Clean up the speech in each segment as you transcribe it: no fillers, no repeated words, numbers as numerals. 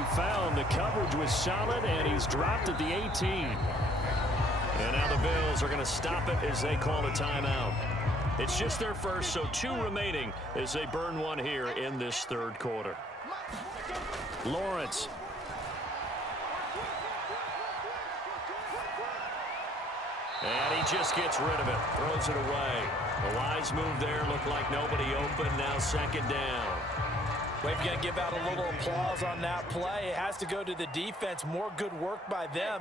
be found. The coverage was solid, and he's dropped at the 18. And now the Bills are going to stop it as they call a timeout. It's just their first, so 2 remaining as they burn one here in this third quarter. Lawrence. And he just gets rid of it, throws it away. A wise move there, looked like nobody open, now second down. We're going to give out a little applause on that play. It has to go to the defense. More good work by them.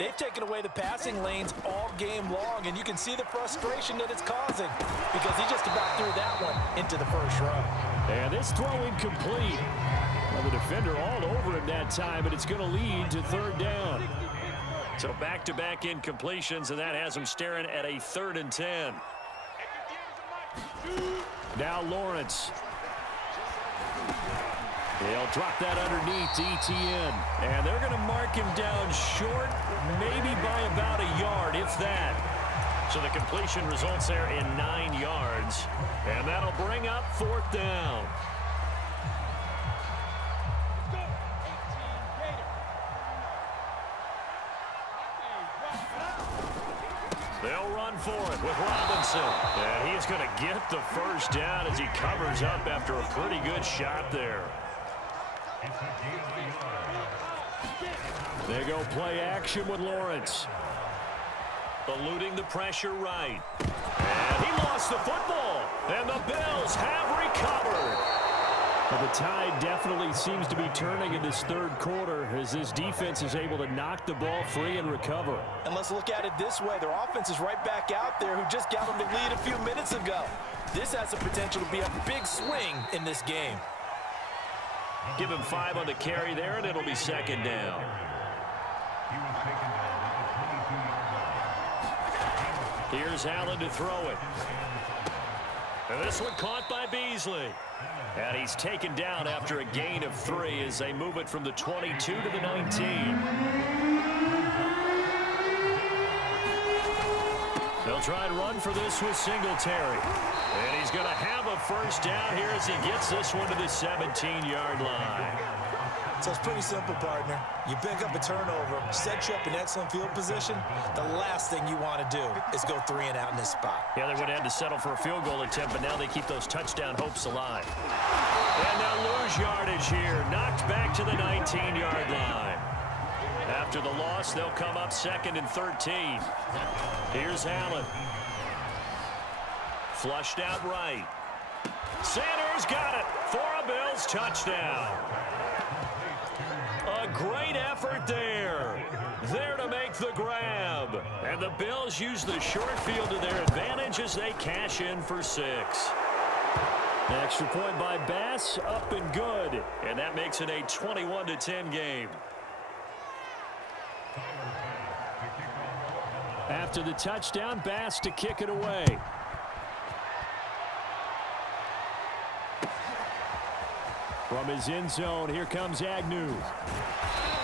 They've taken away the passing lanes all game long, and you can see the frustration that it's causing because he just about threw that one into the first row. And this throw incomplete. Well, the defender all over him that time, but it's going to lead to third down. So back-to-back incompletions, and that has him staring at a 3rd and 10. Now Lawrence. They'll drop that underneath to Etienne. And they're going to mark him down short, maybe by about a yard, if that. So the completion results there in 9 yards. And that'll bring up 4th down. They'll run for it with Robinson. And he's going to get the first down as he covers up after a pretty good shot there. They go play action with Lawrence. Eluding the pressure right. And he lost the football. And the Bills have recovered. Well, the tide definitely seems to be turning in this third quarter as this defense is able to knock the ball free and recover. And let's look at it this way. Their offense is right back out there who just got them to lead a few minutes ago. This has the potential to be a big swing in this game. Give him 5 on the carry there, and it'll be second down. Here's Allen to throw it. And this one caught by Beasley. And he's taken down after a gain of 3 as they move it from the 22 to the 19. They'll try and run for this with Singletary. And he's going to have a first down here as he gets this one to the 17-yard line. So it's pretty simple, partner. You pick up a turnover, set you up in excellent field position. The last thing you want to do is go 3 and out in this spot. Yeah, they would have had to settle for a field goal attempt, but now they keep those touchdown hopes alive. And they'll lose yardage here. Knocked back to the 19-yard line. After the loss, they'll come up 2nd and 13. Here's Allen. Flushed out right. Sanders got it for a Bills touchdown. A great effort there. There to make the grab. And the Bills use the short field to their advantage as they cash in for 6. An extra point by Bass, up and good. And that makes it a 21-10 game. After the touchdown, Bass to kick it away. From his end zone, here comes Agnew.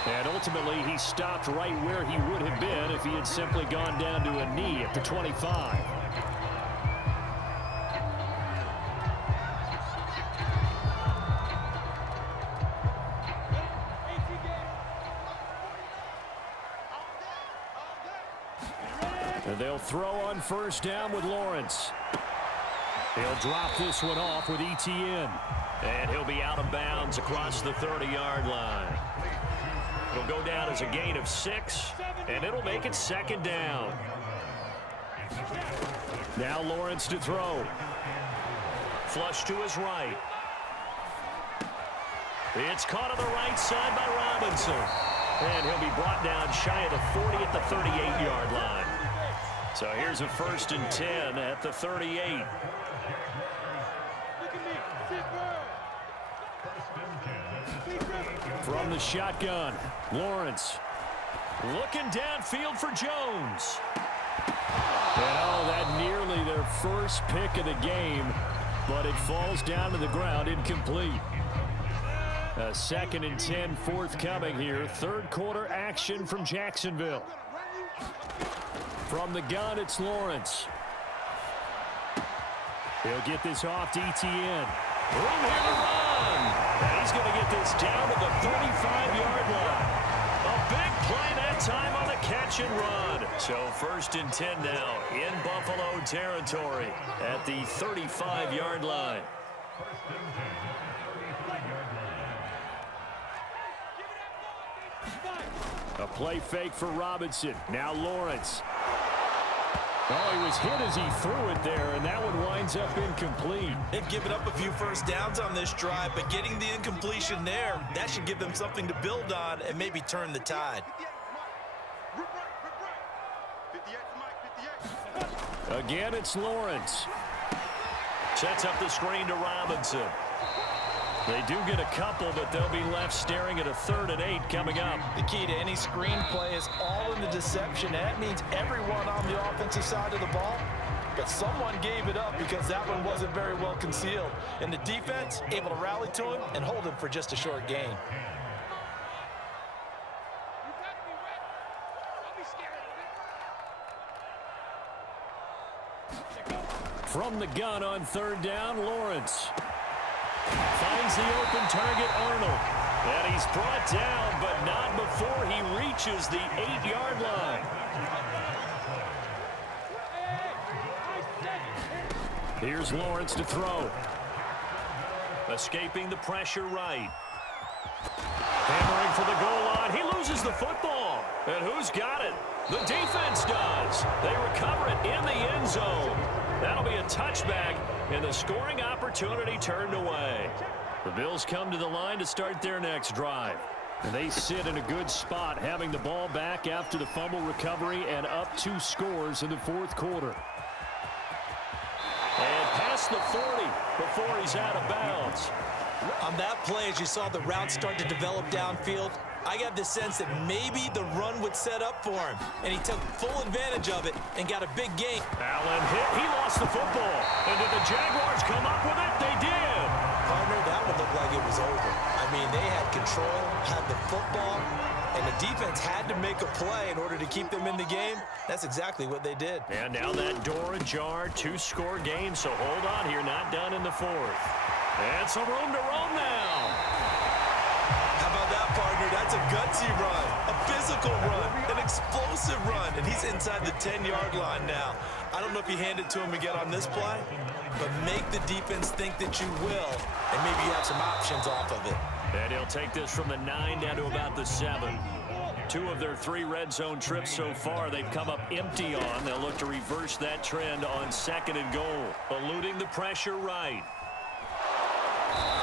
And ultimately, he stopped right where he would have been if he had simply gone down to a knee at the 25. And they'll throw on first down with Lawrence. He'll drop this one off with Etienne. And he'll be out of bounds across the 30-yard line. It'll go down as a gain of 6, and it'll make it second down. Now Lawrence to throw. Flush to his right. It's caught on the right side by Robinson. And he'll be brought down shy of the 40 at the 38-yard line. So here's a 1st and 10 at the 38. From the shotgun, Lawrence looking downfield for Jones. And oh, that nearly their first pick of the game, but it falls down to the ground incomplete. A 2nd and 10 forthcoming here. Third quarter action from Jacksonville. From the gun, it's Lawrence. He'll get this off to Etienne. Room here to run. And he's going to get this down to the 35-yard So 1st and 10 now in Buffalo territory at the 35-yard line. A play fake for Robinson. Now Lawrence. Oh, he was hit as he threw it there, and that one winds up incomplete. They've given up a few first downs on this drive, but getting the incompletion there, that should give them something to build on and maybe turn the tide. Again, it's Lawrence. Sets up the screen to Robinson. They do get a couple, but they'll be left staring at a 3rd and 8 coming up. The key to any screenplay is all in the deception. That means everyone on the offensive side of the ball, but someone gave it up because that one wasn't very well concealed. And the defense able to rally to him and hold him for just a short gain. From the gun on 3rd down, Lawrence. Finds the open target, Arnold. And he's brought down, but not before he reaches the 8-yard line. Here's Lawrence to throw. Escaping the pressure right. Hammering for the goal line. He loses the football. And who's got it? The defense does. They recover it in the end zone. That'll be a touchback, and the scoring opportunity turned away. The Bills come to the line to start their next drive. And they sit in a good spot, having the ball back after the fumble recovery and up 2 scores in the 4th quarter. And past the 40 before he's out of bounds. On that play, as you saw the route start to develop downfield, I got the sense that maybe the run would set up for him, and he took full advantage of it and got a big gain. Allen hit. He lost the football. And did the Jaguars come up with it? They did. Partner, that would look like it was over. I mean, they had control, had the football, and the defense had to make a play in order to keep them in the game. That's exactly what they did. And now that door ajar, 2-score game, so hold on here, not done in the 4th. And some room to roam now. How about that, partner? That's a gutsy run, a physical run, an explosive run, and he's inside the 10-yard line now. I don't know if you hand it to him again on this play, but make the defense think that you will, and maybe you have some options off of it. And he'll take this from the 9 down to about the 7. 2 of their 3 red zone trips so far they've come up empty on. They'll look to reverse that trend on 2nd and goal. Eluding the pressure right.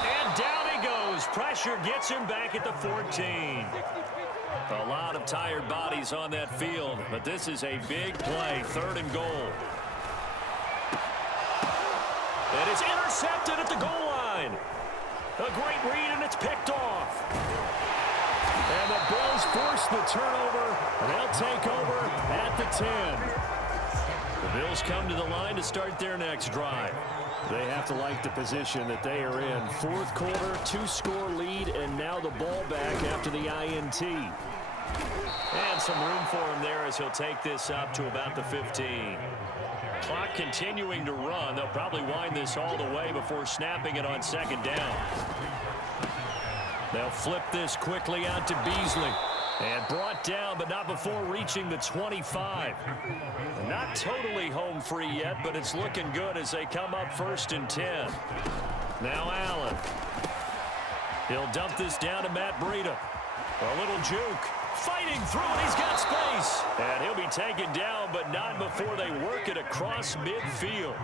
And down he goes. Pressure gets him back at the 14. A lot of tired bodies on that field, but this is a big play. 3rd and goal. And it's intercepted at the goal line. A great read, and it's picked off. And the Bills force the turnover, and they'll take over at the 10. The Bills come to the line to start their next drive. They have to like the position that they are in. 4th quarter, 2-score lead, and now the ball back after the INT. And some room for him there as he'll take this up to about the 15. Clock continuing to run. They'll probably wind this all the way before snapping it on 2nd down. They'll flip this quickly out to Beasley. And brought down, but not before reaching the 25. Not totally home free yet, but it's looking good as they come up 1st and 10. Now Allen. He'll dump this down to Matt Breida. A little juke. Fighting through it. He's got space. And he'll be taken down, but not before they work it across midfield.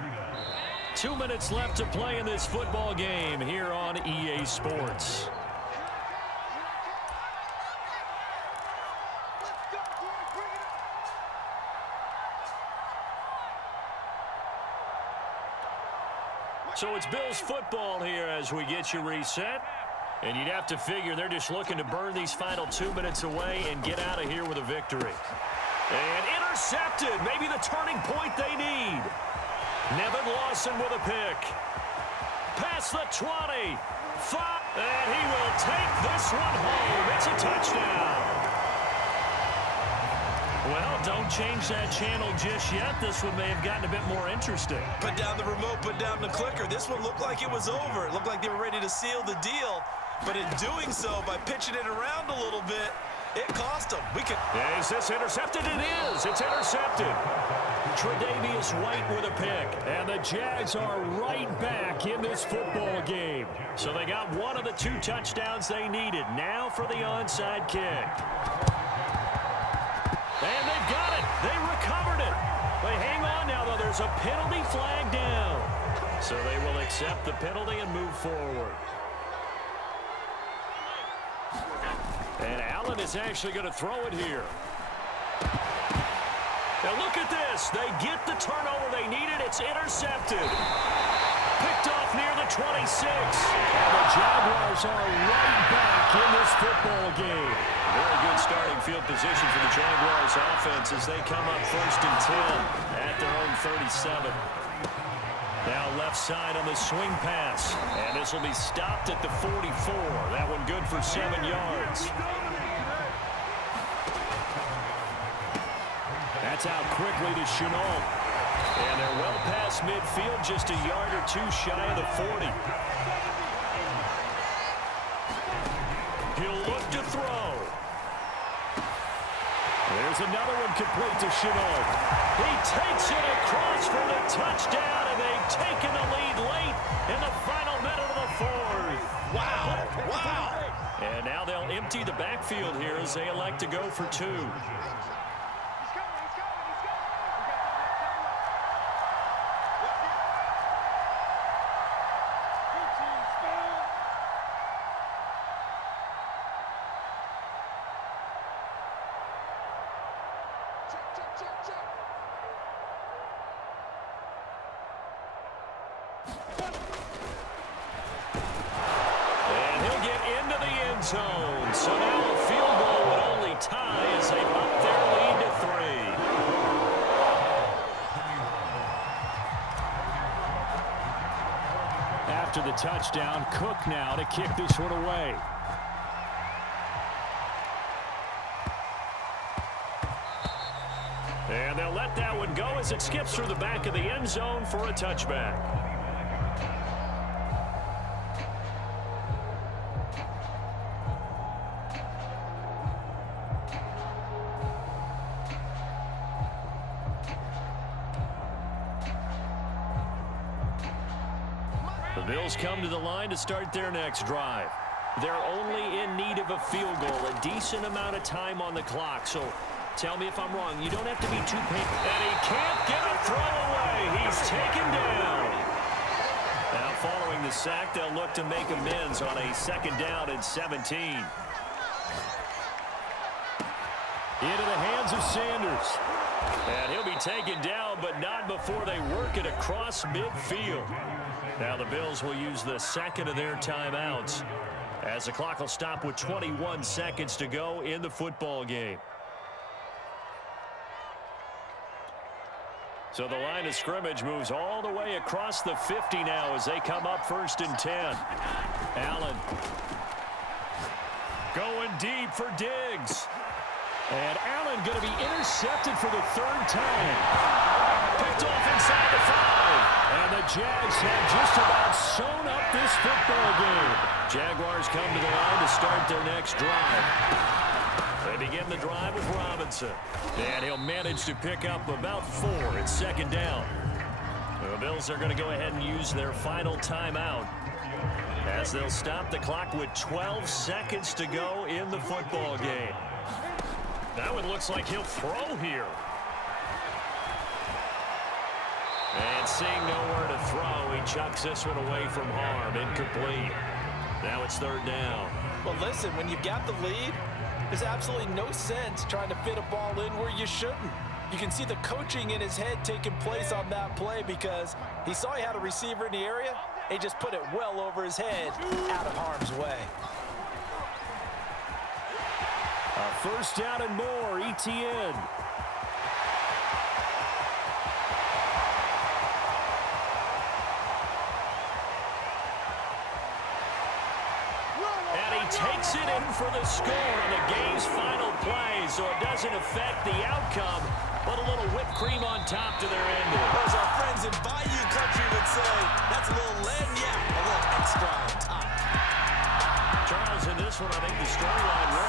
2 minutes left to play in this football game here on EA Sports. So it's Bills football here as we get you reset. And you'd have to figure they're just looking to burn these final 2 minutes away and get out of here with a victory. And intercepted. Maybe the turning point they need. Nevin Lawson with a pick. Past the 20. 5. And he will take this one home. It's a touchdown. Well, don't change that channel just yet. This one may have gotten a bit more interesting. Put down the remote, put down the clicker. This one looked like it was over. It looked like they were ready to seal the deal. But in doing so, by pitching it around a little bit, It cost him. Is this intercepted? It is. It's intercepted. Tre'Davious White with a pick. And the Jags are right back in this football game. So they got one of the 2 touchdowns they needed. Now for the onside kick. And they've got it. They recovered it. They hang on now, though. There's a penalty flag down. So they will accept the penalty and move forward. And Allen is actually going to throw it here. Now look at this. They get the turnover they needed. It's intercepted. Picked off near the 26. And the Jaguars are right back in this football game. Very good starting field position for the Jaguars offense as they come up 1st and 10 at their own 37. Now left side on the swing pass. And this will be stopped at the 44. That one good for 7 yards. That's out quickly to Shenault. And they're well past midfield, just a yard or 2 shy of the 40. He'll look to throw. There's another one complete to Shenault. He takes it across for the touchdown, and they've taken the lead late in the final minute of the 4th. Wow. Wow. And now they'll empty the backfield here as they elect to go for 2. Zone. So now a field goal would only tie as they up their lead to 3. After the touchdown, Cook now to kick this one away. And they'll let that one go as it skips through the back of the end zone for a touchback. The Bills come to the line to start their next drive. They're only in need of a field goal, a decent amount of time on the clock. So tell me if I'm wrong. You don't have to be too patient. And he can't get a throw away. He's taken down. Now following the sack, they'll look to make amends on a 2nd down and 17. Into the hands of Sanders. And he'll be taken down, but not before they work it across midfield. Now the Bills will use the 2nd of their timeouts as the clock will stop with 21 seconds to go in the football game. So the line of scrimmage moves all the way across the 50 now as they come up 1st and 10. Allen going deep for Diggs. And Allen going to be intercepted for the 3rd time. Picked off inside the 5. And the Jags have just about sewn up this football game. Jaguars come to the line to start their next drive. They begin the drive with Robinson. And he'll manage to pick up about 4 at 2nd down. The Bills are going to go ahead and use their final timeout as they'll stop the clock with 12 seconds to go in the football game. That one looks like he'll throw here. And seeing nowhere to throw, he chucks this one away from harm. Incomplete. Now it's 3rd down. Well, listen, when you've got the lead, there's absolutely no sense trying to fit a ball in where you shouldn't. You can see the coaching in his head taking place on that play because he saw he had a receiver in the area. He just put it well over his head, out of harm's way. A 1st down and more, ETN. And he takes it in for the score on the game's final play, so it doesn't affect the outcome, but a little whipped cream on top to their ending. As our friends in Bayou Country would say, that's a little lagniappe, a little extra on top. Charles, in this one, I think the storyline really